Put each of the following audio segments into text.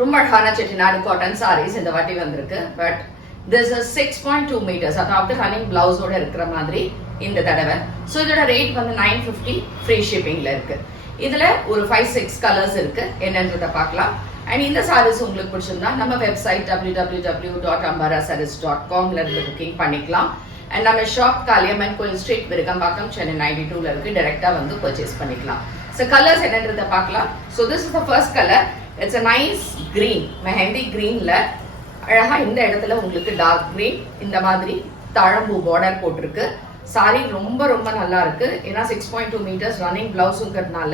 ரொம்ப அழகான செட்டிநாடு காட்டன் சாரீஸ் இந்த வாட்டி வந்திருக்கு. பட் திஸ் இஸ் 6.2 மீட்டர்ஸ், அதாவது ரன்னிங் பிளவுஸோட இருக்கிற மாதிரி இந்த தடவை. ஸோ இதோட ரேட் வந்து 950 ஃப்ரீ ஷிப்பிங்ல இருக்கு. இதுல ஒரு 5-6 கலர்ஸ் இருக்கு, என்னன்றதை பார்க்கலாம். அண்ட் இந்த சாரீஸ் உங்களுக்கு பிடிச்சிருந்தா நம்ம வெப்சைட் www.ambarasarees.com இருந்து புக்கிங் பண்ணிக்கலாம். அண்ட் நம்ம ஷாப் காளியம்மன் கோயில் ஸ்ட்ரீட், விருகம்பாக்கம், சென்னை 92ல இருக்கு. டைரக்டா வந்து பர்ச்சேஸ் பண்ணிக்கலாம். ஸோ கலர்ஸ் என்னன்றதை பார்க்கலாம். So this is the first colour. It's a nice green, mehndi கிரீன்ல அழகா இந்த இடத்துல உங்களுக்கு டார்க் கிரீன் இந்த மாதிரி தாழம்பூ பார்டர் போட்டிருக்கு. சாரி ரொம்ப ரொம்ப நல்லா இருக்கு. ஏன்னா 6.2 மீட்டர்ஸ் ரன்னிங் பிளவுஸுங்கிறதுனால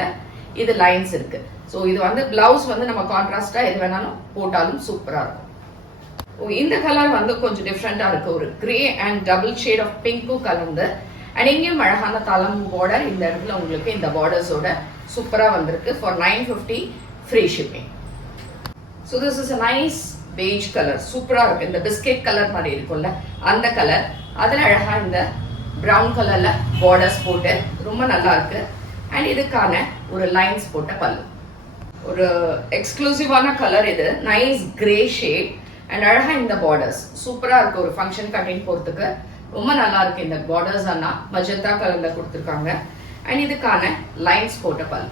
இது லைன்ஸ் இருக்கு. ஸோ இது வந்து பிளவுஸ் வந்து நம்ம கான்ட்ராஸ்டா எது வேணாலும் போட்டாலும் சூப்பரா இருக்கும். இந்த கலர் வந்து கொஞ்சம் டிஃப்ரெண்டா இருக்கு. ஒரு grey and double shade of பிங்க்கும் கலந்து. அண்ட் இங்கேயும் அழகான தாளம்பூ பார்டர் இந்த இடத்துல உங்களுக்கு இந்த பார்டர்ஸோட சூப்பரா வந்திருக்கு. For 950 free shipping. So this is a nice beige colour, சூப்பரா இருக்கு. இந்த பிஸ்கெட் கலர் மாதிரி இருக்கும்ல அந்த கலர், அதுல அழகா இந்த பிரவுன் கலர்ல பார்டர்ஸ் போட்டு ரொம்ப நல்லா இருக்கு. அண்ட் இதுக்கான ஒரு லைன்ஸ் போட்ட பல்லு, ஒரு எக்ஸ்க்ளூசிவான கலர் இது. நைஸ் கிரே ஷேட் அண்ட் அழகா இந்த பார்டர்ஸ் சூப்பரா இருக்கு. ஒரு ஃபங்க்ஷன் கட்டிங் போறதுக்கு ரொம்ப நல்லா இருக்கு. இந்த பார்டர்ஸ் ஆனா மஜந்தா கலர்ல கொடுத்துருக்காங்க. அண்ட் இதுக்கான லைன்ஸ் போட்ட பல்லு.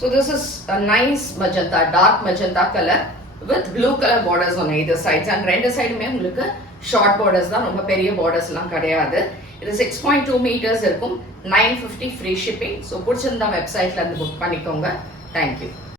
So this is a nice magenta, dark magenta colour with blue color borders on either sides. and ரெண்டு சைடுமே உங்களுக்கு ஷார்ட் பார்டர்ஸ் தான், ரொம்ப பெரிய பார்டர்ஸ் எல்லாம் கிடையாது. இது 6.2 மீட்டர்ஸ் இருக்கும். 950 ஃப்ரீ ஷிப்பிங். ஸோ பிடிச்சிருந்தா வெப்சைட்ல இருந்து புக் பண்ணிக்கோங்க. தேங்க்யூ.